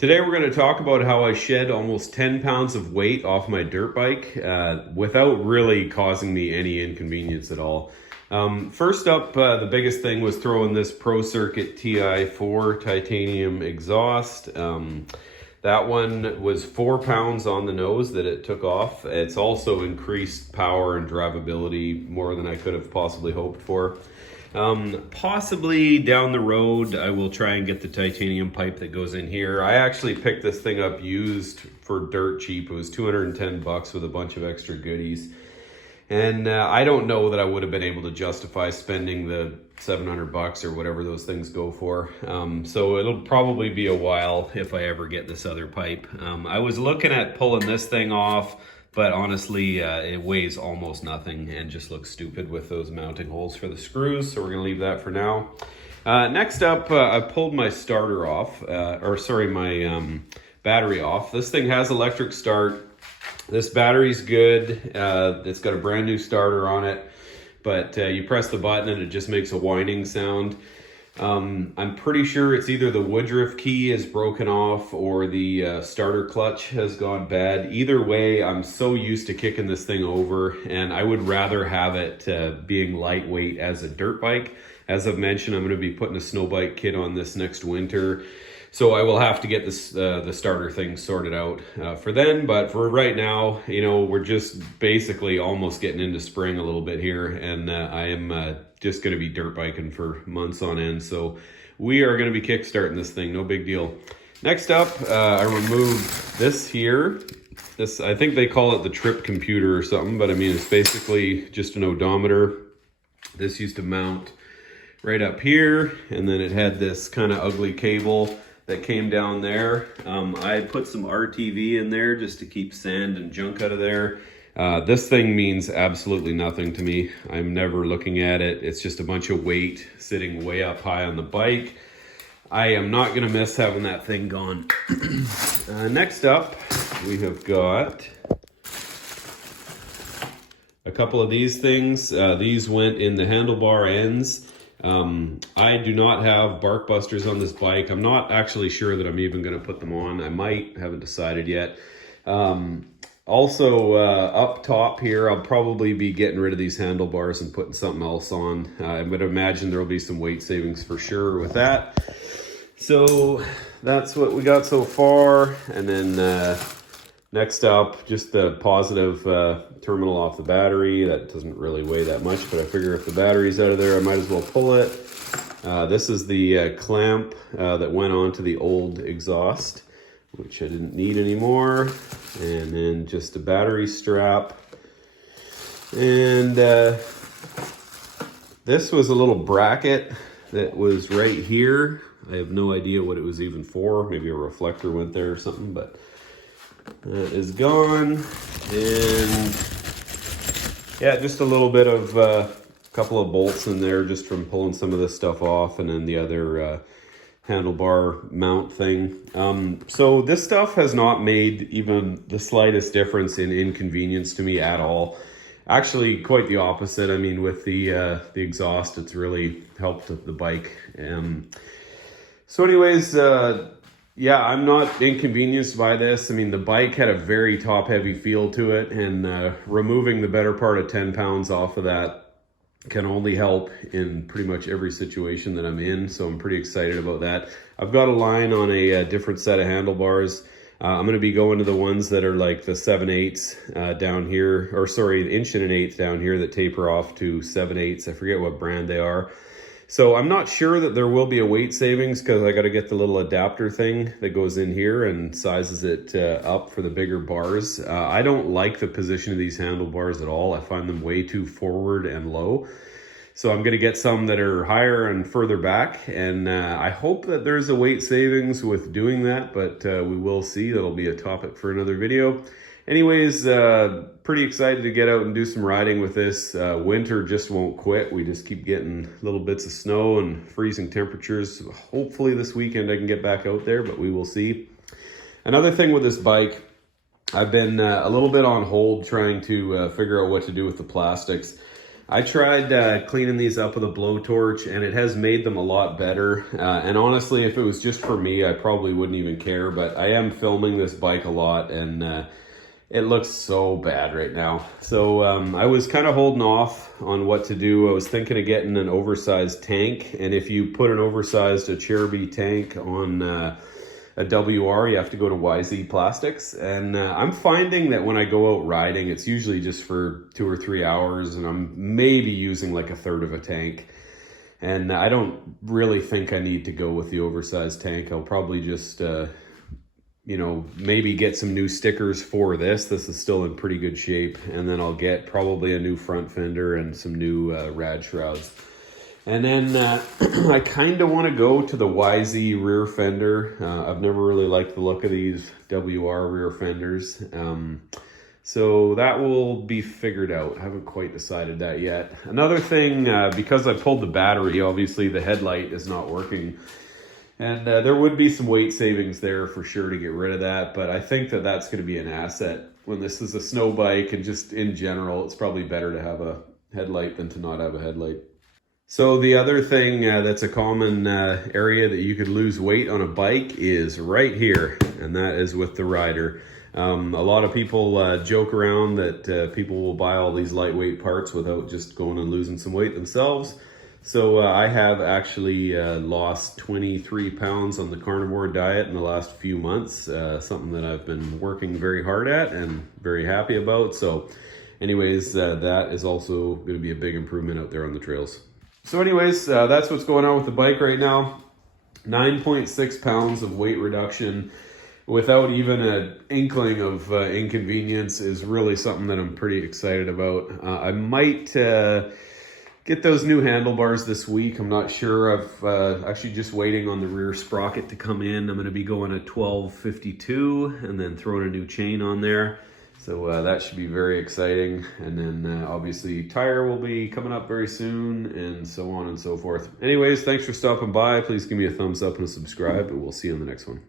Today we're going to talk about how I shed almost 10 pounds of weight off my dirt bike without really causing me any inconvenience at all. First up, the biggest thing was throwing this Pro Circuit TI4 titanium exhaust. That one was 4 pounds on the nose that it took off. It's also increased power and drivability more than I could have possibly hoped for. Possibly down the road, I will try and get the titanium pipe that goes in here. I actually picked this thing up used for dirt cheap. It was 210 bucks with a bunch of extra goodies. And I don't know that I would have been able to justify spending the 700 bucks or whatever those things go for. So it'll probably be a while if I ever get this other pipe. I was looking at pulling this thing off, but honestly, it weighs almost nothing and just looks stupid with those mounting holes for the screws. So we're gonna leave that for now. Next up, I pulled my starter off, my battery off. This thing has electric start. This battery's good. It's got a brand new starter on it, but you press the button and it just makes a whining sound. I'm pretty sure it's either the Woodruff key is broken off or the starter clutch has gone bad. Either way, I'm so used to kicking this thing over, and I would rather have it being lightweight as a dirt bike. As I've mentioned, I'm going to be putting a snow bike kit on this next winter, so I will have to get this the starter thing sorted out for then. But for right now, you know, we're just basically almost getting into spring a little bit here, and I am just going to be dirt biking for months on end. So we are going to be kickstarting this thing, no big deal. Next up, I removed this here. This, I think they call it the trip computer or something, but I mean, it's basically just an odometer. This used to mount right up here, and then it had this kind of ugly cable that came down there. I put some RTV in there just to keep sand and junk out of there. This thing means absolutely nothing to me. I'm never looking at it. It's just a bunch of weight sitting way up high on the bike. I am not gonna miss having that thing gone. Next up, we have got a couple of these things. These went in the handlebar ends. I do not have bark busters on this bike. I'm not actually sure that I'm even going to put them on. I might, haven't decided yet. Also, up top here, I'll probably be getting rid of these handlebars and putting something else on. I would imagine there'll be some weight savings for sure with that. So that's what we got so far. And then next up, just the positive terminal off the battery. That doesn't really weigh that much, but I figure if the battery's out of there, I might as well pull it. This is the clamp that went onto the old exhaust, which I didn't need anymore. And then just a battery strap. And this was a little bracket that was right here. I have no idea what it was even for. Maybe a reflector went there or something, but that is gone. And yeah, just a little bit of a couple of bolts in there just from pulling some of this stuff off, and then the other handlebar mount thing. So this stuff has not made even the slightest difference in inconvenience to me at all. Actually, quite the opposite. I mean, with the exhaust, it's really helped the bike. So anyways, yeah, I'm not inconvenienced by this. I mean, the bike had a very top-heavy feel to it, and removing the better part of 10 pounds off of that can only help in pretty much every situation that I'm in, so I'm pretty excited about that. I've got a line on a different set of handlebars. I'm going to be going to the ones that are like the 7/8 down here, or sorry, the 1 1/8 down here that taper off to 7/8. I forget what brand they are. So I'm not sure that there will be a weight savings because I got to get the little adapter thing that goes in here and sizes it up for the bigger bars. I don't like the position of these handlebars at all. I find them way too forward and low. So I'm going to get some that are higher and further back, and I hope that there's a weight savings with doing that, but we will see. That'll be a topic for another video. Anyways, pretty excited to get out and do some riding with this. Winter just won't quit. We just keep getting little bits of snow and freezing temperatures. Hopefully this weekend I can get back out there, but we will see. Another thing with this bike, I've been a little bit on hold trying to figure out what to do with the plastics. I tried cleaning these up with a blowtorch, and it has made them a lot better. And honestly, if it was just for me, I probably wouldn't even care, but I am filming this bike a lot, and it looks so bad right now. So I was kind of holding off on what to do. I was thinking of getting an oversized tank, and if you put an oversized Cherokee tank on a WR, you have to go to YZ Plastics. And I'm finding that when I go out riding, it's usually just for 2 or 3 hours, and I'm maybe using like a third of a tank. And I don't really think I need to go with the oversized tank. I'll probably just you know, maybe get some new stickers for this. This is still in pretty good shape. And then I'll get probably a new front fender and some new rad shrouds. And then I kind of want to go to the YZ rear fender. I've never really liked the look of these WR rear fenders. So that will be figured out. I haven't quite decided that yet. Another thing, because I pulled the battery, obviously the headlight is not working. And there would be some weight savings there for sure to get rid of that. But I think that that's going to be an asset. When this is a snow bike and just in general, it's probably better to have a headlight than to not have a headlight. So the other thing that's a common area that you could lose weight on a bike is right here. And that is with the rider. A lot of people joke around that people will buy all these lightweight parts without just going and losing some weight themselves. So I have actually lost 23 pounds on the carnivore diet in the last few months, something that I've been working very hard at and very happy about. So anyways, that is also going to be a big improvement out there on the trails. So anyways, that's what's going on with the bike right now. 9.6 pounds of weight reduction without even an inkling of inconvenience is really something that I'm pretty excited about. I might get those new handlebars this week. I'm not sure. I've actually just waiting on the rear sprocket to come in. I'm going to be going at 1252 and then throwing a new chain on there. So that should be very exciting. And then obviously tire will be coming up very soon and so on and so forth. Anyways, thanks for stopping by. Please give me a thumbs up and a subscribe, and we'll see you on the next one.